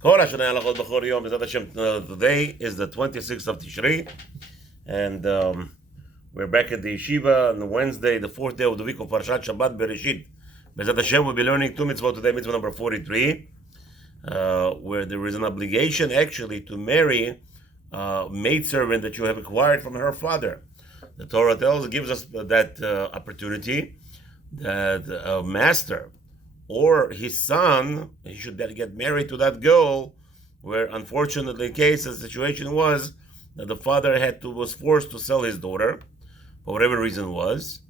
Today is the 26th of Tishrei, and we're back at the Yeshiva on Wednesday, the fourth day of the week of Parashat Shabbat Bereshit. Bezat Hashem, we'll be learning two mitzvot today, mitzvah number 43, where there is an obligation actually to marry a maidservant that you have acquired from her father. The Torah gives us that opportunity that a master or his son, he should get married to that girl, where unfortunately the situation was that the father was forced to sell his daughter, for whatever reason was,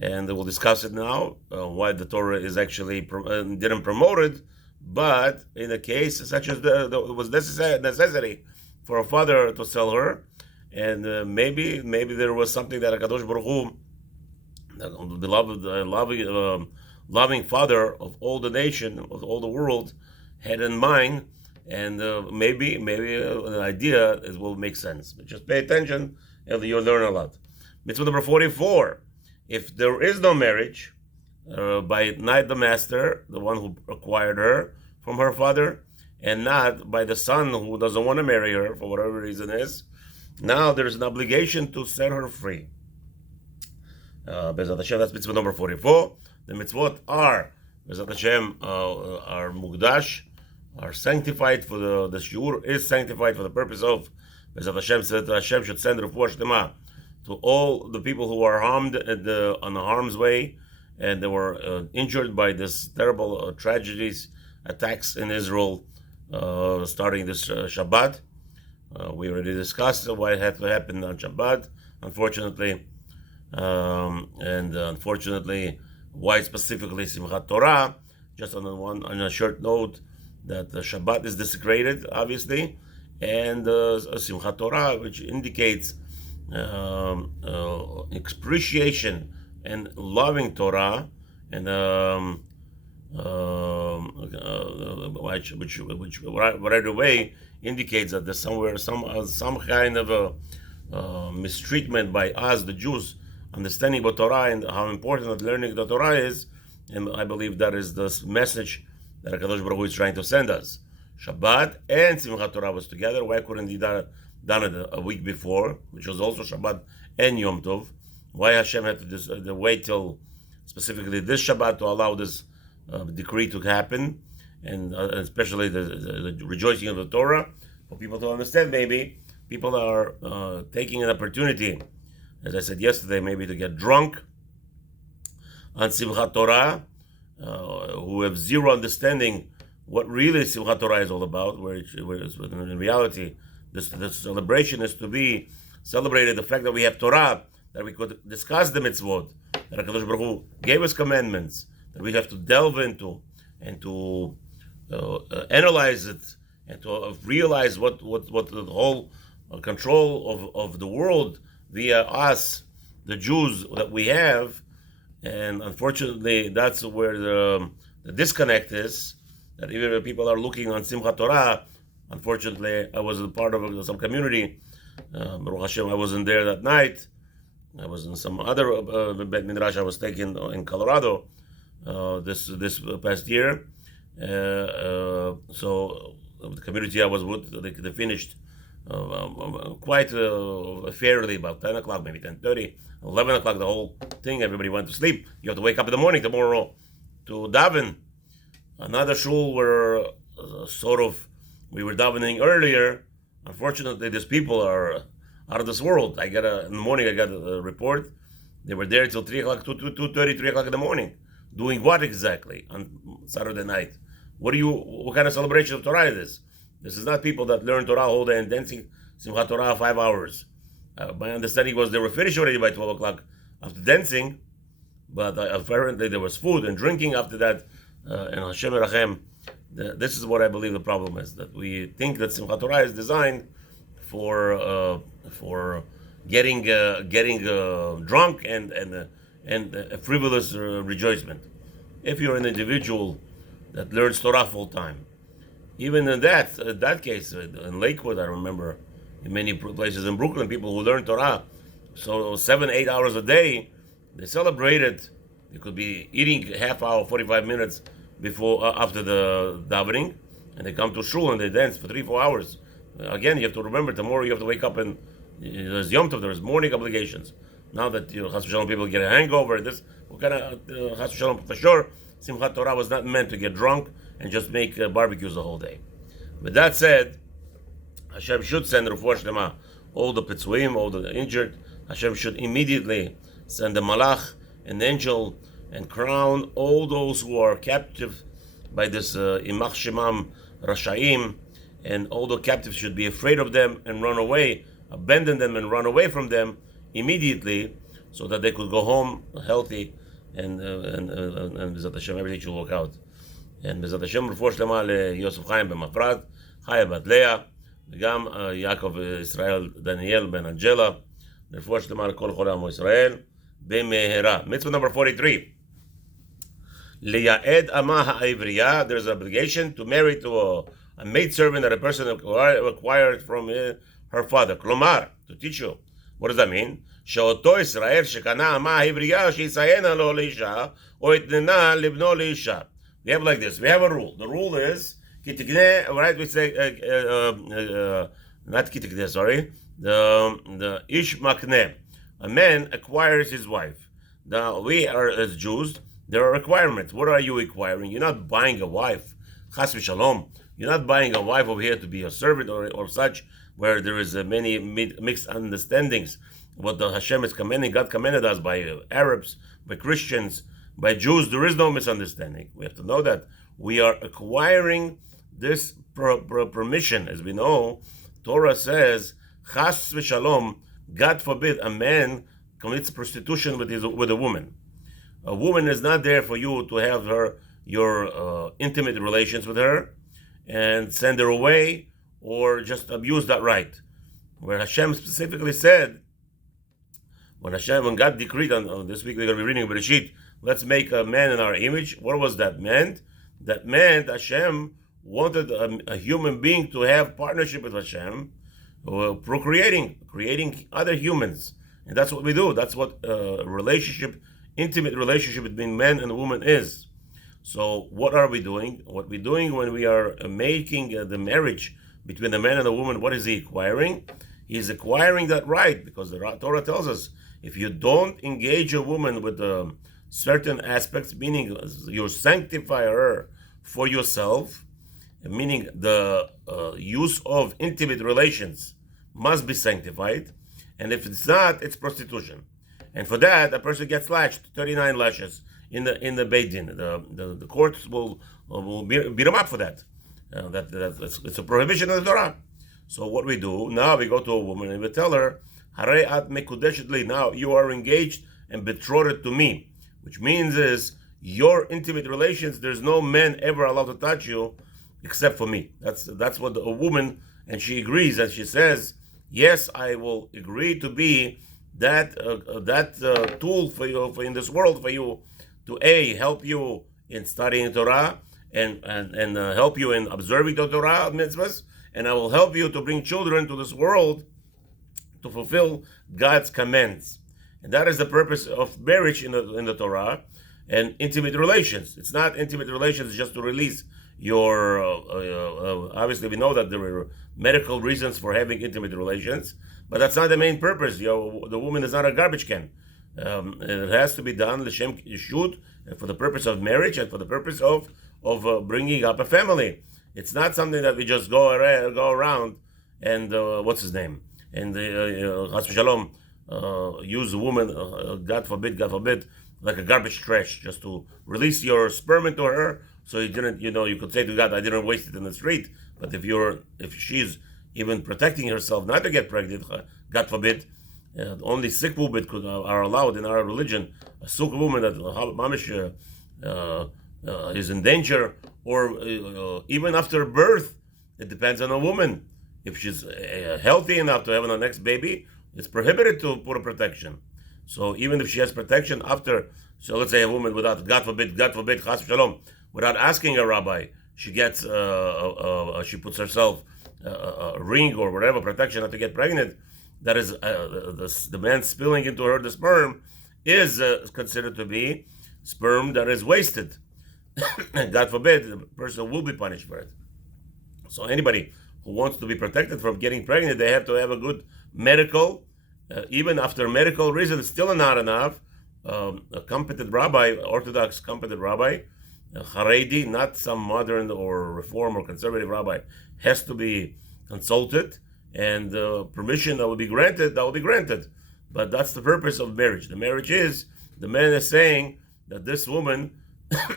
and we'll discuss it now, why the Torah is actually didn't promote it, but in a case such as it was necessity for a father to sell her, and maybe there was something that HaKadosh Baruch Hu, the beloved, loving father of all the nation, of all the world, had in mind, and maybe an idea will make sense. But just pay attention, and you'll learn a lot. Mitzvah number 44. If there is no marriage, by not the master, the one who acquired her from her father, and not by the son who doesn't want to marry her for whatever reason is, now there's an obligation to set her free. Bezat Hashem, that's mitzvah number 44. The mitzvot are, Bezat Hashem, are mukdash, are sanctified for the shiur is sanctified for the purpose of, Bezat Hashem said that Hashem should send refuah shlema to all the people who are harmed on the harm's way, and they were injured by this terrible tragedies, attacks in Israel, starting this Shabbat. We already discussed why it had to happen on Shabbat, unfortunately, and unfortunately, why specifically Simchat Torah. Just on a short note, that the Shabbat is desecrated, obviously, and Simchat Torah, which indicates appreciation and loving Torah, and which right away indicates that there's somewhere some kind of a mistreatment by us, the Jews, understanding about Torah and how important that learning the Torah is, and I believe that is the message that HaKadosh Baruch Hu is trying to send us. Shabbat and Simchat Torah was together. Why couldn't he done it a week before, which was also Shabbat and Yom Tov? Why Hashem had to wait till specifically this Shabbat to allow this decree to happen, and especially the rejoicing of the Torah, for people to understand. Maybe people are taking an opportunity, as I said yesterday, maybe to get drunk on Simchat Torah, who have zero understanding what really Simchat Torah is all about, where in reality, the celebration is to be celebrated, the fact that we have Torah, that we could discuss the mitzvot, that HaKadosh Baruch Hu gave us commandments, that we have to delve into, and to analyze it, and to realize what the whole control of the world via us, the Jews, that we have. And unfortunately, that's where the disconnect is, that even if people are looking on Simchat Torah, unfortunately, I was a part of some community, Baruch Hashem, I wasn't there that night, I was in some other Bet Midrash I was taking in Colorado this past year, so the community I was with, they finished quite fairly, about 10 o'clock, maybe 10:30, 11 o'clock, the whole thing, everybody went to sleep. You have to wake up in the morning tomorrow to daven. Another shul where we were davening earlier. Unfortunately, these people are out of this world. In the morning I got a report. They were there till 3 o'clock, 2:30, 3 o'clock in the morning. Doing what exactly on Saturday night? What kind of celebration of Torah is this? This is not people that learn Torah whole day and dancing Simchat Torah 5 hours. My understanding was they were finished already by 12 o'clock after dancing, but apparently there was food and drinking after that. And Hashem Erachem, this is what I believe the problem is, that we think that Simchat Torah is designed for getting drunk and a frivolous rejoicement. If you're an individual that learns Torah full time, even in that case, in Lakewood, I remember in many places in Brooklyn, people who learn Torah, so 7-8 hours a day, they celebrate it. They could be eating half hour, 45 minutes after the davening, and they come to shul and they dance for 3-4 hours. Again, you have to remember tomorrow you have to wake up and there's Yom Tov, there's morning obligations. Now that Chas v'Shalom people get a hangover, this what kind of Chas v'Shalom for sure. Simchat Torah was not meant to get drunk and just make barbecues the whole day. With that said, Hashem should send refuah shlema, all the pitzuim, all the injured. Hashem should immediately send a malach, an angel, and crown all those who are captive by this imach shemam rashaim, and all the captives should be afraid of them and run away, abandon them and run away from them immediately, so that they could go home healthy, and B'ezrat Hashem everything should work out. And B'ezrat Hashem refuah shlema ליוסף חיים במפרט, חיה בת לאה, וגם יעקב ישראל דניאל בן אנג'לה, רפואה שלמה לכל חולי עמו ישראל במהרה. Mitzvah number 43. לייעד אמה העברייה, there's an obligation to marry to a maidservant that a person acquired from her father. כלומר, to teach you. What does that mean? שאותו ישראל שקנה אמה העברייה שיסיינה לו לאישה, או יתננה לבנו לאישה. We have like this. We have a rule. The rule is, right? We say, not kitikne, sorry. The ish makne. A man acquires his wife. Now, we are, as Jews, there are requirements. What are you acquiring? You're not buying a wife. Chas v'shalom. You're not buying a wife over here to be a servant or such, where there is many mixed understandings. What the Hashem is commanding, God commanded us by Arabs, by Christians, by Jews. There is no misunderstanding. We have to know that we are acquiring this permission. As we know, Torah says, Chas v'shalom, God forbid a man commits prostitution with a woman. A woman is not there for you to have your intimate relations with her and send her away or just abuse that right. Where Hashem specifically said, when God decreed on this week we're going to be reading Bereshit, let's make a man in our image. What was that meant? That meant Hashem wanted a human being to have partnership with Hashem, creating other humans. And that's what we do. That's what intimate relationship between man and woman is. So what are we doing? What we're doing when we are making the marriage between the man and the woman, what is he acquiring? He's acquiring that right, because the Torah tells us, if you don't engage a woman with certain aspects, meaning you sanctify her for yourself, meaning the use of intimate relations must be sanctified, and if it's not, it's prostitution. And for that, a person gets lashed, 39 lashes in the Beit Din. The courts will beat him up for that. It's a prohibition of the Torah. So what we do, now we go to a woman and we tell her, Harei at mekudeshet li, now you are engaged and betrothed to me, which means is your intimate relations, there's no man ever allowed to touch you except for me. That's what a woman, and she agrees, and she says, yes, I will agree to be that tool for you, for in this world, for you to help you in studying Torah and help you in observing the Torah mitzvahs, and I will help you to bring children to this world to fulfill God's commands. And that is the purpose of marriage in the Torah, and intimate relations. It's not intimate relations just to release your, obviously we know that there are medical reasons for having intimate relations, but that's not the main purpose. The woman is not a garbage can. It has to be done, l'shem yeshut, for the purpose of marriage and for the purpose of bringing up a family. It's not something that we just go around and, what's his name? And, chas v'shalom, use a woman, God forbid, like a garbage trash, just to release your sperm into her, so you didn't, you could say to God, I didn't waste it in the street. But if she's even protecting herself not to get pregnant, God forbid, only sick women are allowed in our religion. A sick woman that mamish is in danger, or even after birth, it depends on a woman. If she's healthy enough to have the next baby, it's prohibited to put a protection. So even if she has protection after, so let's say a woman without, God forbid, chas v'shalom, without asking a rabbi, she gets, she puts herself a ring or whatever protection not to get pregnant, that is, the man spilling into her the sperm is considered to be sperm that is wasted. God forbid, the person will be punished for it. So anybody who wants to be protected from getting pregnant, they have to have a good medical, even after medical reason, it's still not enough. A competent rabbi, Orthodox competent rabbi, Haredi, not some modern or reform or conservative rabbi, has to be consulted, and permission that will be granted, that will be granted. But that's the purpose of marriage. The marriage is, the man is saying that this woman,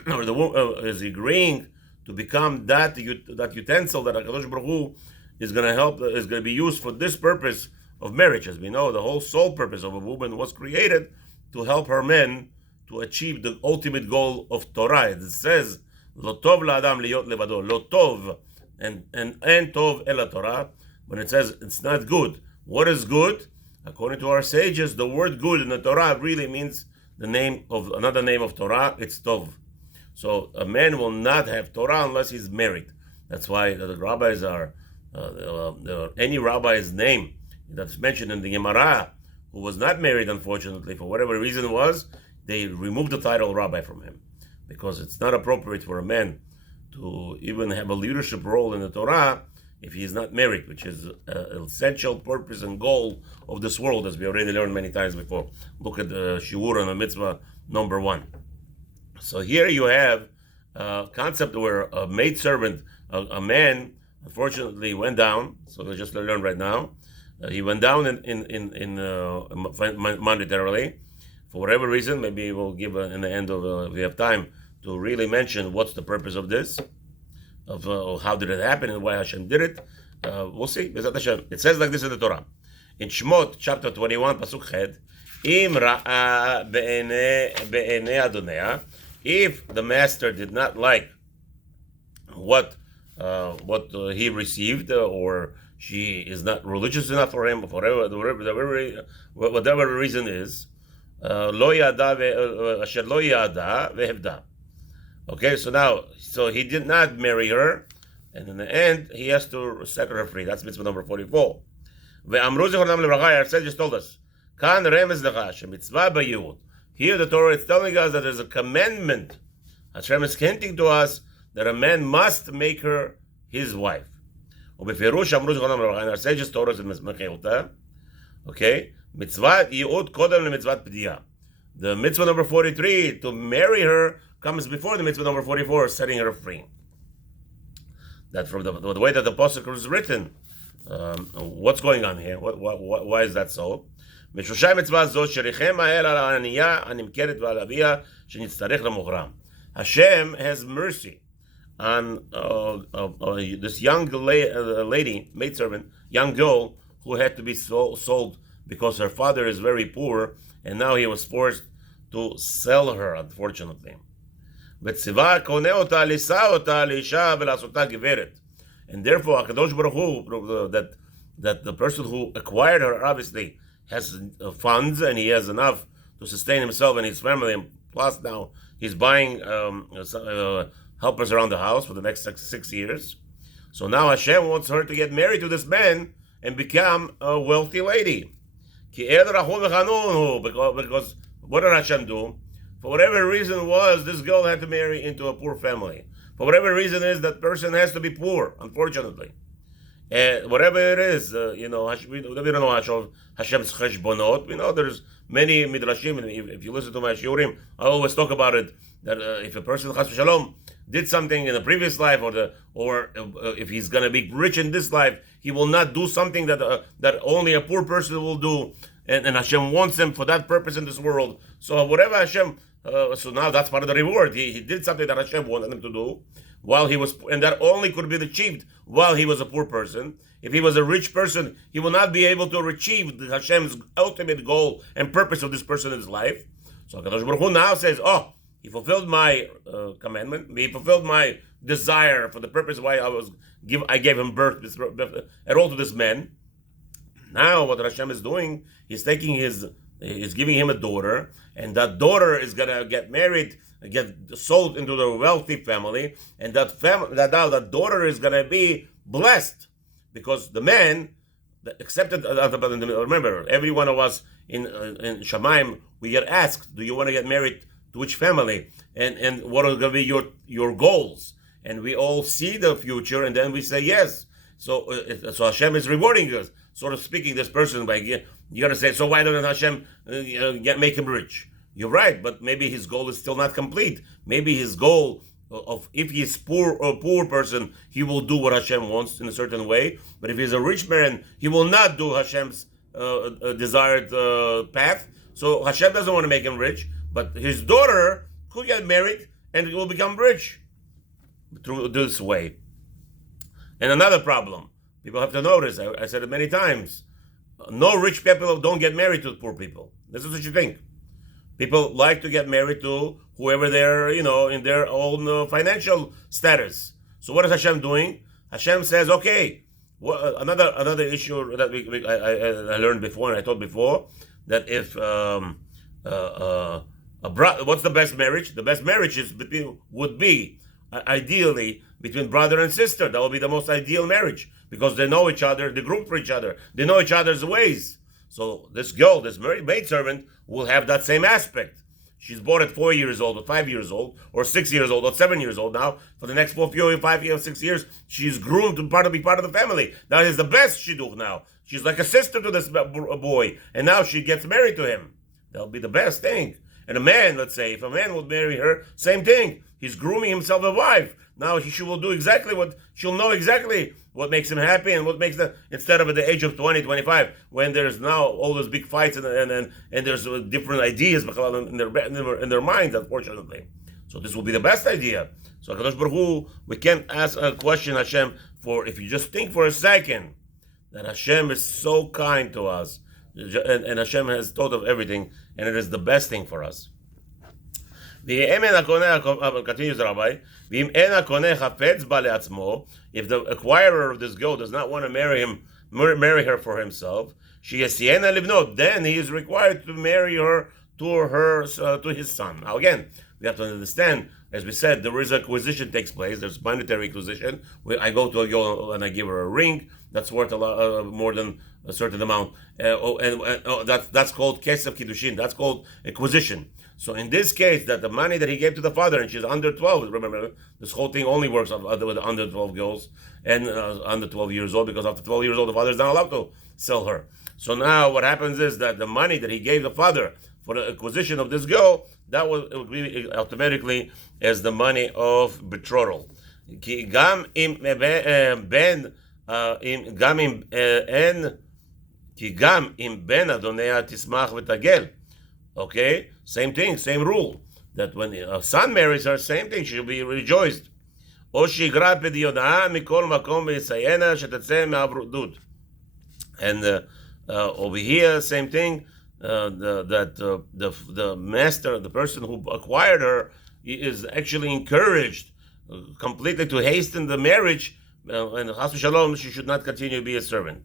or the woman is agreeing to become that utensil that HaKadosh Baruch Hu is going to help, is going to be used for this purpose of marriage. As we know, the whole sole purpose of a woman was created to help her men to achieve the ultimate goal of Torah. It says, "Lo tov la'adam liyot levado." Lo tov, and tov ela Torah. When it says it's not good, what is good? According to our sages, the word good in the Torah really means the name of another name of Torah. It's tov. So a man will not have Torah unless he's married. That's why the rabbis are any rabbi's name that's mentioned in the Gemara who was not married, unfortunately, for whatever reason it was, they removed the title rabbi from him, because it's not appropriate for a man to even have a leadership role in the Torah if he is not married, which is an essential purpose and goal of this world, as we already learned many times before. Look at the Shiru and the Mitzvah number 1. So here you have a concept where a maidservant, a man, unfortunately went down. So we just learned right now. He went down monetarily, for whatever reason. Maybe we'll give in the end of if we have time to really mention what's the purpose of this, of how did it happen and why Hashem did it. We'll see. It says like this in the Torah, in Shmot chapter 21 pasuk ched, Im ra'a be'enei adonea, if the master did not like what he received, or she is not religious enough for him, whatever reason is, lo yada asher lo yada vehevda. Okay, so he did not marry her, and in the end he has to set her free. That's mitzvah number 44. Ve'amru zichronam lebracha, our sages told us, kan remez lecha shemitzvah b'yihud. Here the Torah is telling us that there's a commandment. Hashem is hinting to us that a man must make her his wife. And our sages told us in Mechilta, okay, mitzvah yihud kodem lemitzvah p'diyah. The mitzvah number 43, to marry her, comes before the mitzvah number 44, setting her free. That from the way that the pasuk was written, what's going on here? Why is that so? Hashem has mercy on this young lady, maidservant, young girl, who had to be sold because her father is very poor, and now he was forced to sell her, unfortunately. And therefore HaKadosh Baruch Hu, that the person who acquired her obviously has funds, and he has enough to sustain himself and his family, and plus now he's buying helpers around the house for the next 6 years. So now Hashem wants her to get married to this man and become a wealthy lady. Because what did Hashem do? For whatever reason was, this girl had to marry into a poor family. For whatever reason is, that person has to be poor, unfortunately. Whatever it is, we don't know Hashem's cheshbonot. We know there's many midrashim. If you listen to my shiurim, I always talk about it, that if a person, chas v'shalom, did something in the previous life, or if he's going to be rich in this life, he will not do something that only a poor person will do, and Hashem wants him for that purpose in this world. So whatever Hashem, so now that's part of the reward. He did something that Hashem wanted him to do while he was, and that only could be achieved while he was a poor person. If he was a rich person, he will not be able to achieve Hashem's ultimate goal and purpose of this person in his life. So HaKadosh Baruch Hu now says, he fulfilled my commandment. He fulfilled my desire for the purpose why I gave him birth at all to this man. Now what Hashem is doing, he's giving him a daughter, and that daughter is gonna get married, get sold into the wealthy family, and that daughter is gonna be blessed, because the man accepted. Remember, every one of us in Shemaim, we get asked, do you want to get married to which family, and what are going to be your goals? and we all see the future, and then we say yes. So Hashem is rewarding us, sort of speaking. This person by you got to say, so why don't Hashem make him rich? You're right, but maybe his goal is still not complete. Maybe his goal of if he's poor person, he will do what Hashem wants in a certain way. But if he's a rich man, he will not do Hashem's desired path. So Hashem doesn't want to make him rich, but his daughter could get married and will become rich through this way. And another problem, people have to notice, I said it many times, no rich people don't get married to poor people. This is what you think. People like to get married to whoever they're, in their own financial status. So what is Hashem doing? Hashem says, okay, another issue that I learned before and I taught before, that if what's the best marriage? The best marriage would be ideally between brother and sister. That would be the most ideal marriage because they know each other, they group for each other, they know each other's ways. So this girl, this maidservant, will have that same aspect. She's born at 4 years old, or 5 years old, or 6 years old, or 7 years old now. For the next 4, 5 years, 6 years, she's groomed to be part of the family. That is the best shidduch now. She's like a sister to this boy, and now she gets married to him. That'll be the best thing. And a man, let's say, if a man would marry her, same thing. He's grooming himself a wife. Now she will do exactly she'll know exactly what makes him happy and what makes instead of at the age of 20, 25, when there's now all those big fights and there's different ideas in their minds, unfortunately. So this will be the best idea. So HaKadosh Baruch Hu, we can't ask a question, Hashem, for if you just think for a second that Hashem is so kind to us, and Hashem has thought of everything, and it is the best thing for us. Continues the Rabbi, if the acquirer of this girl does not want to marry her for himself, then he is required to marry her to his son. Now again, we have to understand, as we said, there is acquisition takes place. There's monetary acquisition. I go to a girl and I give her a ring that's worth a lot more than a certain amount, that's called kesef kiddushin. That's called acquisition. So in this case, that the money that he gave to the father, and she's under 12, remember, this whole thing only works with under 12 girls and under 12 years old, because after 12 years old, the father is not allowed to sell her. So now what happens is that the money that he gave the father for the acquisition of this girl, that will be automatically as the money of betrothal. Gam im ben adonea tismach v'tagel. Okay, same thing, same rule. That when a son marries her, same thing, she should be rejoiced. And over here, same thing. The master, the person who acquired her, is actually encouraged completely to hasten the marriage, and chas v'shalom, she should not continue to be a servant.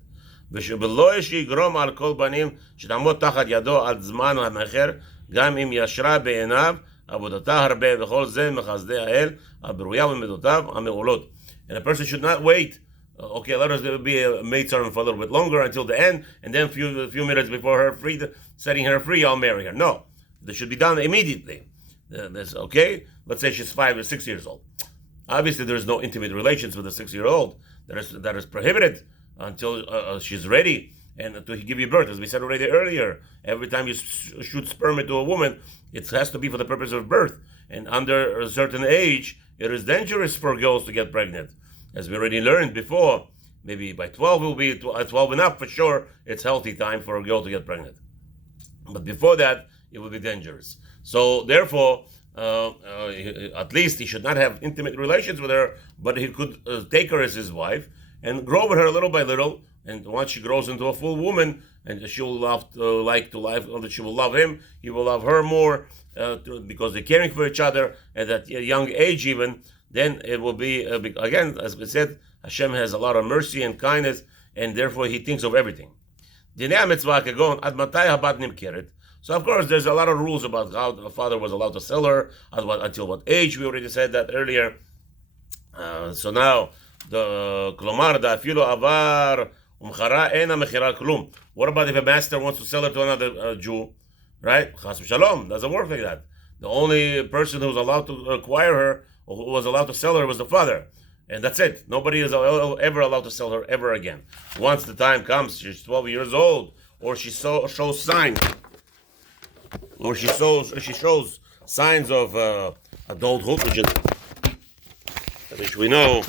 ושבלא שיגרום על כל בנים שתעמוד תחת ידו על זמן המכר, גם אם ישרה בעיניו עבודתה הרבה, וכל זה מחסדי האל, הברויה ומידותיו המעולות. And a person should not wait, okay, let us be a maidservant for a little bit longer until the end, and then a few minutes before her setting her free, I'll marry her. No, this should be done immediately. Okay, let's say she's 5 or 6 years old. Obviously, there's no intimate relations with a 6-year-old. That is prohibited until she's ready and to give you birth. As we said already earlier, every time you shoot sperm into a woman, it has to be for the purpose of birth. And under a certain age, it is dangerous for girls to get pregnant. As we already learned before, maybe by 12 it will be 12 enough for sure. It's healthy time for a girl to get pregnant. But before that, it will be dangerous. So therefore, at least he should not have intimate relations with her, but he could take her as his wife and grow with her little by little. And once she grows into a full woman, and she will she will love him, he will love her more, because they're caring for each other at that young age even. Then it will be, again, as we said, Hashem has a lot of mercy and kindness, and therefore He thinks of everything. So of course, there's a lot of rules about how the father was allowed to sell her, until what age. We already said that earlier. So now, what about if a master wants to sell her to another Jew? Right? Chas v'shalom, doesn't work like that. The only person who's allowed to acquire her or who was allowed to sell her was the father. And that's it. Nobody is ever allowed to sell her ever again. Once the time comes, she's 12 years old, or she shows signs, or she shows signs of adulthood, which we know